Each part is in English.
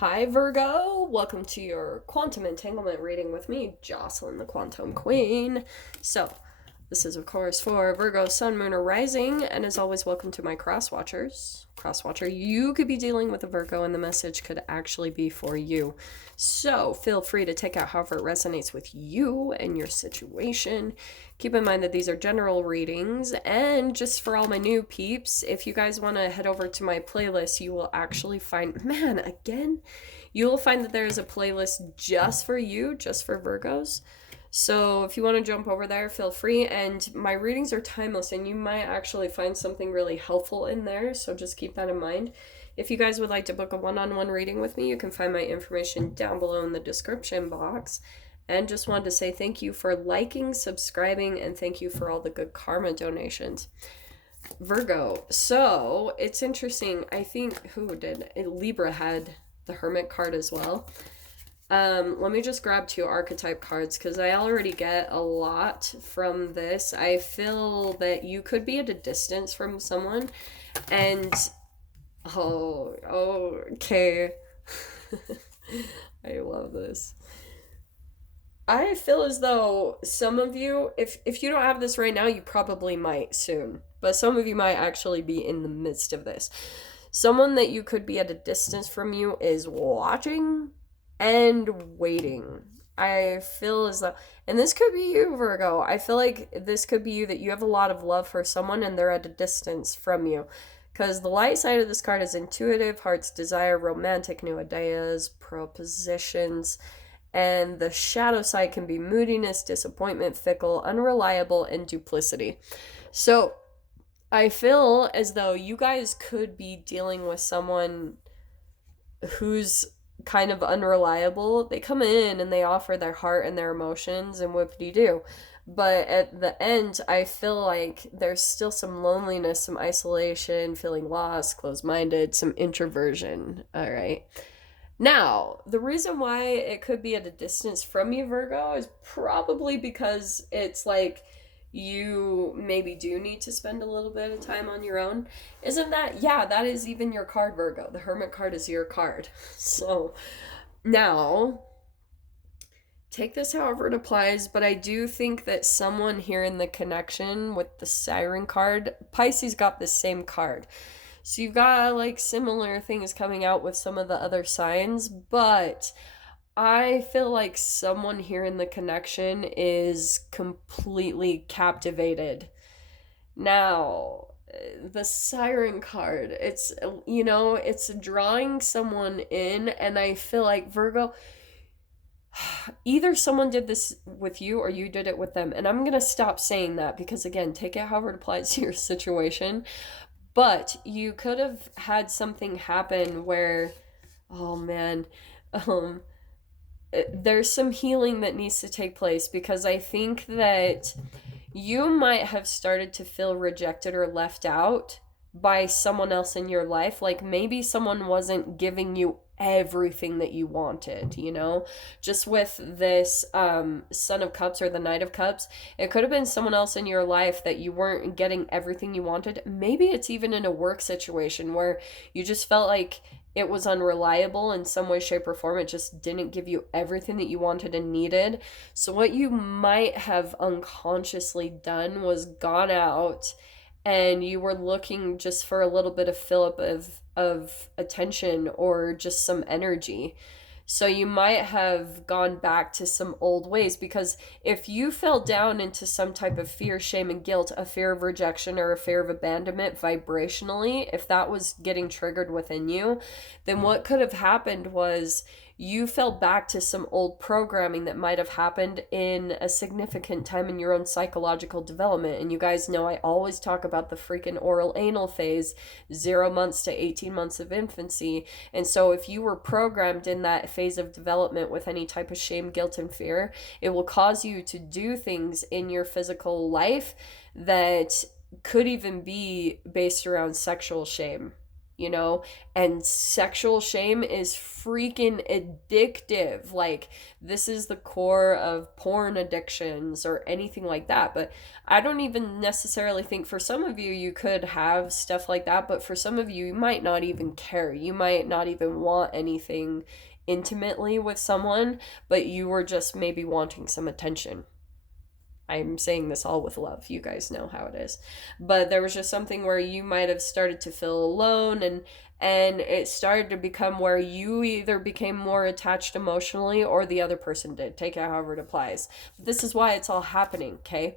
Hi, Virgo. Welcome to your quantum entanglement reading with me, Jocelyn, the Quantum Queen. So, this is, of course, for Virgo, Sun, Moon, or Rising, and as always, welcome to my cross watchers. Cross watcher, you could be dealing with a Virgo, and the message could actually be for you. So, feel free to take out however it resonates with you and your situation. Keep in mind that these are general readings, and just for all my new peeps, if you guys want to head over to my playlist, you will actually find, you will find that there is a playlist just for you, just for Virgos. So if you want to jump over there, feel free. And my readings are timeless, and you might actually find something really helpful in there. So just keep that in mind. If you guys would like to book a one-on-one reading with me, you can find my information down below in the description box. And just wanted to say thank you for liking, subscribing, and thank you for all the good karma donations. Virgo. So it's interesting. I think Libra had the Hermit card as well. Let me just grab two archetype cards because I already get a lot from this. I feel that you could be at a distance from someone, and okay. I love this. I feel as though some of you, if you don't have this right now, you probably might soon, but some of you might actually be in the midst of this. Someone that you could be at a distance from you is watching and waiting. I feel as though, and this could be you, Virgo. I feel like this could be you, that you have a lot of love for someone and they're at a distance from you. Because the light side of this card is intuitive, heart's desire, romantic, new ideas, propositions. And the shadow side can be moodiness, disappointment, fickle, unreliable, and duplicity. So I feel as though you guys could be dealing with someone who's kind of unreliable. They come in and they offer their heart and their emotions and whoop-de-doo. But at the end, I feel like there's still some loneliness, some isolation, feeling lost, closed-minded, some introversion. All right. Now, the reason why it could be at a distance from you, Virgo, is probably because it's like you maybe do need to spend a little bit of time on your own. Isn't that? Yeah, that is even your card, Virgo. The Hermit card is your card. So now, take this however it applies, but I do think that someone here in the connection with the Siren card, Pisces got the same card. So you've got like similar things coming out with some of the other signs, but I feel like someone here in the connection is completely captivated. Now, the Siren card, it's drawing someone in, and I feel like Virgo, either someone did this with you or you did it with them. And I'm going to stop saying that because, again, take it however it applies to your situation. But you could have had something happen where, oh man, um, there's some healing that needs to take place, because I think that you might have started to feel rejected or left out by someone else in your life. Like maybe someone wasn't giving you everything that you wanted, just with this Son of Cups or the Knight of Cups. It could have been someone else in your life that you weren't getting everything you wanted. Maybe it's even in a work situation where you just felt like it was unreliable in some way, shape, or form. It just didn't give you everything that you wanted and needed. So what you might have unconsciously done was gone out and you were looking just for a little bit of fill-up of attention or just some energy. So you might have gone back to some old ways, because if you fell down into some type of fear, shame, and guilt, a fear of rejection or a fear of abandonment vibrationally, if that was getting triggered within you, then what could have happened was you fell back to some old programming that might have happened in a significant time in your own psychological development. And you guys know I always talk about the freaking oral anal phase, 0 months to 18 months of infancy. And so if you were programmed in that phase of development with any type of shame, guilt, and fear, it will cause you to do things in your physical life that could even be based around sexual shame. you know? And sexual shame is freaking addictive. Like, this is the core of porn addictions or anything like that. But I don't even necessarily think, for some of you, you could have stuff like that, but for some of you, you might not even care. You might not even want anything intimately with someone, but you were just maybe wanting some attention. I'm saying this all with love. You guys know how it is. But there was just something where you might have started to feel alone, and it started to become where you either became more attached emotionally or the other person did. Take it however it applies. But this is why it's all happening, okay?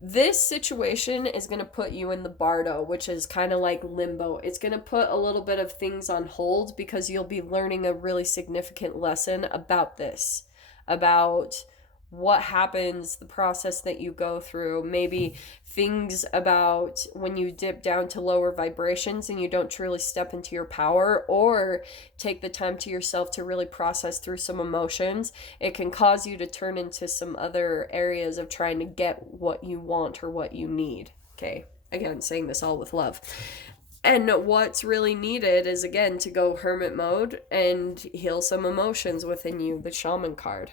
This situation is going to put you in the bardo, which is kind of like limbo. It's going to put a little bit of things on hold because you'll be learning a really significant lesson about this, about what happens, the process that you go through, maybe things about when you dip down to lower vibrations and you don't truly step into your power or take the time to yourself to really process through some emotions. It can cause you to turn into some other areas of trying to get what you want or what you need. Okay, again, saying this all with love. And what's really needed is, again, to go hermit mode and heal some emotions within you, the shaman card.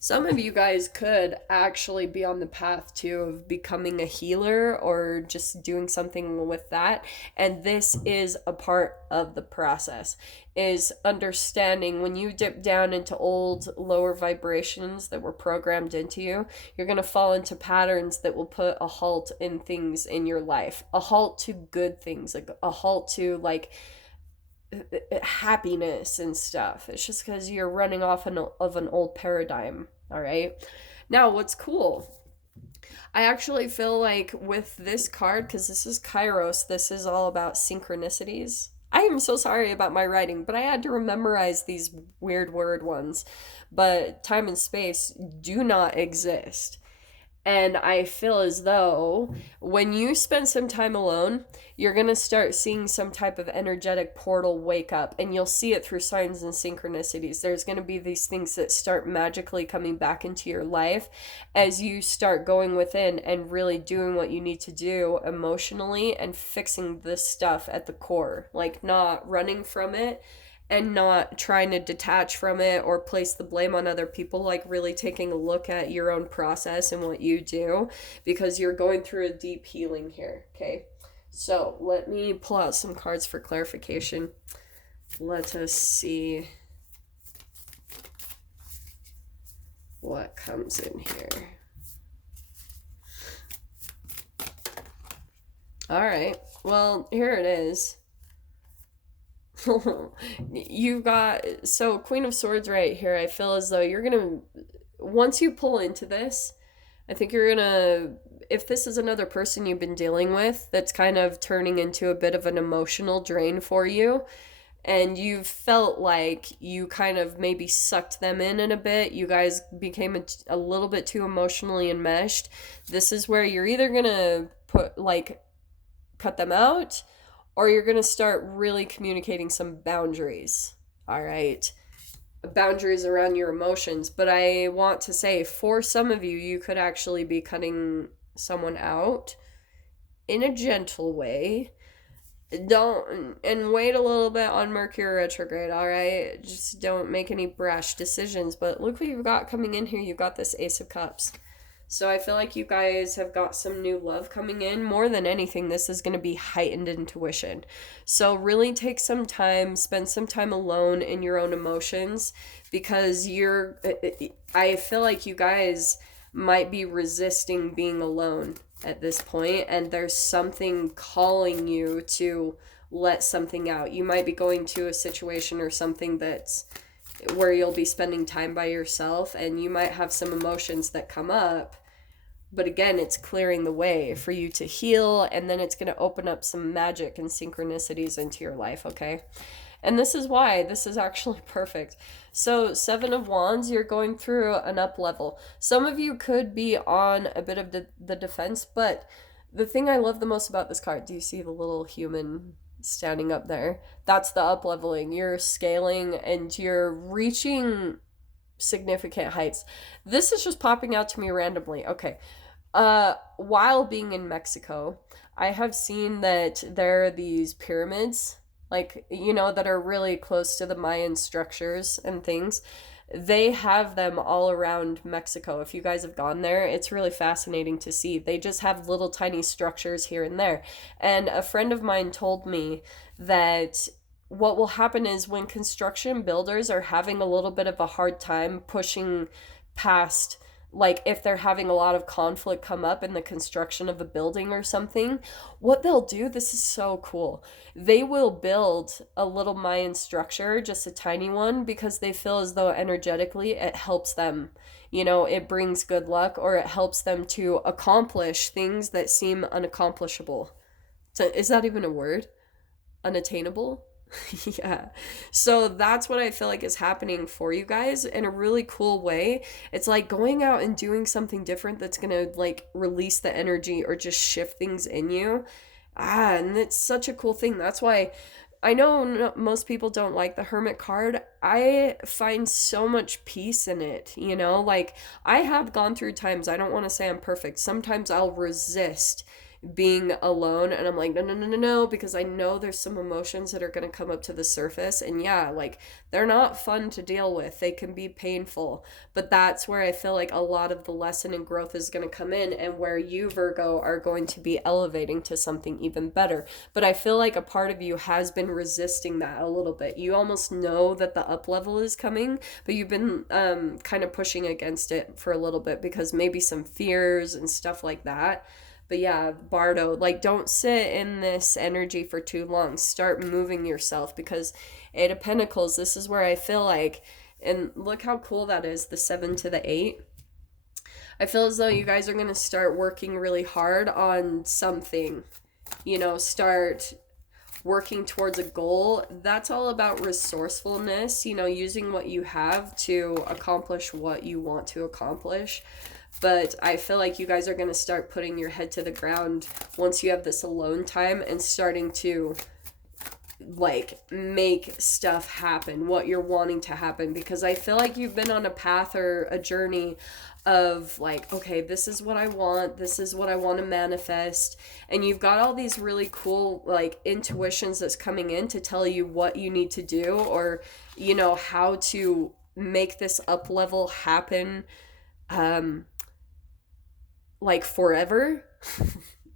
Some of you guys could actually be on the path too of becoming a healer or just doing something with that. And this is a part of the process, is understanding when you dip down into old lower vibrations that were programmed into you, you're going to fall into patterns that will put a halt in things in your life, a halt to good things, like a halt to like happiness and stuff. It's just because you're running off of an old paradigm. All right. Now, what's cool, I actually feel like with this card, because this is Kairos, this is all about synchronicities. I am so sorry about my writing, but I had to memorize these weird word ones. But time and space do not exist. And I feel as though when you spend some time alone, you're going to start seeing some type of energetic portal wake up, and you'll see it through signs and synchronicities. There's going to be these things that start magically coming back into your life as you start going within and really doing what you need to do emotionally and fixing this stuff at the core, like not running from it and not trying to detach from it or place the blame on other people, like really taking a look at your own process and what you do, because you're going through a deep healing here, okay? So let me pull out some cards for clarification. Let us see what comes in here. All right, well, here it is. You got, so Queen of Swords right here. I feel as though you're gonna, once you pull into this, I think you're gonna, if this is another person you've been dealing with that's kind of turning into a bit of an emotional drain for you, and you've felt like you kind of maybe sucked them in a bit, you guys became a little bit too emotionally enmeshed, this is where you're either gonna put, like, cut them out, or you're going to start really communicating some boundaries, all right? Boundaries around your emotions. But I want to say, for some of you, you could actually be cutting someone out in a gentle way. Don't, and wait a little bit on Mercury retrograde, all right? Just don't make any brash decisions. But look what you've got coming in here. You've got this Ace of Cups. So I feel like you guys have got some new love coming in. More than anything, this is going to be heightened intuition. So really take some time, spend some time alone in your own emotions, because I feel like you guys might be resisting being alone at this point, and there's something calling you to let something out. You might be going to a situation or something that's where you'll be spending time by yourself, and you might have some emotions that come up. But again, it's clearing the way for you to heal, and then it's going to open up some magic and synchronicities into your life, okay? And this is why this is actually perfect. So 7 of Wands, you're going through an up level. Some of you could be on a bit of the defense, but the thing I love the most about this card, do you see the little human standing up there? That's the up leveling. You're scaling and you're reaching significant heights. This is just popping out to me randomly. Okay. While being in Mexico, I have seen that there are these pyramids like, you know, that are really close to the Mayan structures and things. They have them all around Mexico. If you guys have gone there, it's really fascinating to see. They just have little tiny structures here and there. And a friend of mine told me that what will happen is when construction builders are having a little bit of a hard time pushing past, like if they're having a lot of conflict come up in the construction of a building or something, what they'll do, this is so cool. They will build a little Mayan structure, just a tiny one, because they feel as though energetically it helps them. You know, it brings good luck, or it helps them to accomplish things that seem unaccomplishable. So, is that even a word? Unattainable? Yeah. So that's what I feel like is happening for you guys in a really cool way. It's like going out and doing something different that's going to like release the energy or just shift things in you. And it's such a cool thing. That's why I know most people don't like the Hermit card. I find so much peace in it, you know? Like, I have gone through times, I don't want to say I'm perfect. Sometimes I'll resist being alone, and I'm like, no, no, no, no, no, because I know there's some emotions that are going to come up to the surface. And yeah, like, they're not fun to deal with. They can be painful. But that's where I feel like a lot of the lesson and growth is going to come in, and where you, Virgo, are going to be elevating to something even better. But I feel like a part of you has been resisting that a little bit. You almost know that the up level is coming, but you've been kind of pushing against it for a little bit because maybe some fears and stuff like that. But yeah, Bardo, like, don't sit in this energy for too long. Start moving yourself, because Eight of Pentacles, this is where I feel like, and look how cool that is, the 7 to the 8. I feel as though you guys are going to start working really hard on something. You know, start working towards a goal. That's all about resourcefulness, you know, using what you have to accomplish what you want to accomplish. But I feel like you guys are going to start putting your head to the ground once you have this alone time and starting to like make stuff happen, what you're wanting to happen. Because I feel like you've been on a path or a journey of like, okay, this is what I want, this is what I want to manifest, and you've got all these really cool like intuitions that's coming in to tell you what you need to do, or you know, how to make this up level happen like forever.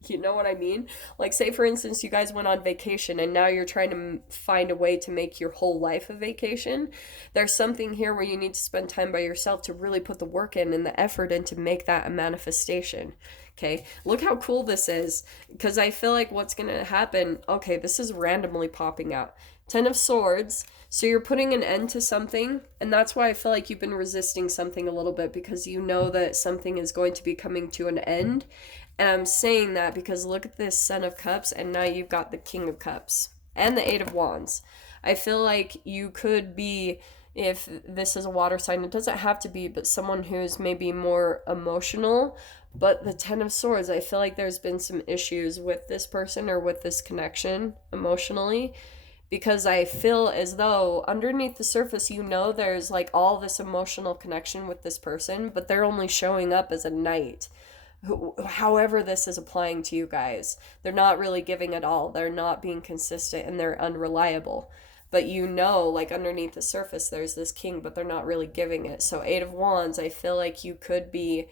You know what I mean? Like, say for instance, you guys went on vacation and now you're trying to find a way to make your whole life a vacation. There's something here where you need to spend time by yourself to really put the work in and the effort in to make that a manifestation. Okay, look how cool this is, because I feel like what's going to happen, okay, this is randomly popping out. 10 of Swords. So you're putting an end to something, and that's why I feel like you've been resisting something a little bit, because you know that something is going to be coming to an end. And I'm saying that because look at this Son of Cups, and now you've got the King of Cups and the Eight of Wands. I feel like you could be, if this is a water sign, it doesn't have to be, but someone who's maybe more emotional. But the 10 of Swords, I feel like there's been some issues with this person or with this connection emotionally, because I feel as though underneath the surface, you know, there's like all this emotional connection with this person, but they're only showing up as a knight. However this is applying to you guys, they're not really giving it all. They're not being consistent, and they're unreliable. But you know, like underneath the surface, there's this king, but they're not really giving it. So Eight of Wands, I feel like you could be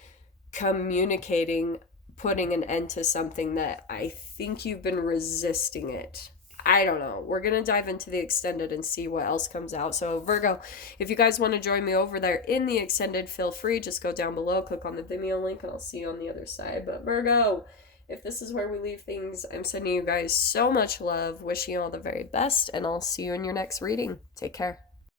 communicating, putting an end to something that I think you've been resisting it. I don't know. We're going to dive into the extended and see what else comes out. So Virgo, if you guys want to join me over there in the extended, feel free. Just go down below, click on the Vimeo link, and I'll see you on the other side. But Virgo, if this is where we leave things, I'm sending you guys so much love, wishing you all the very best, and I'll see you in your next reading. Take care.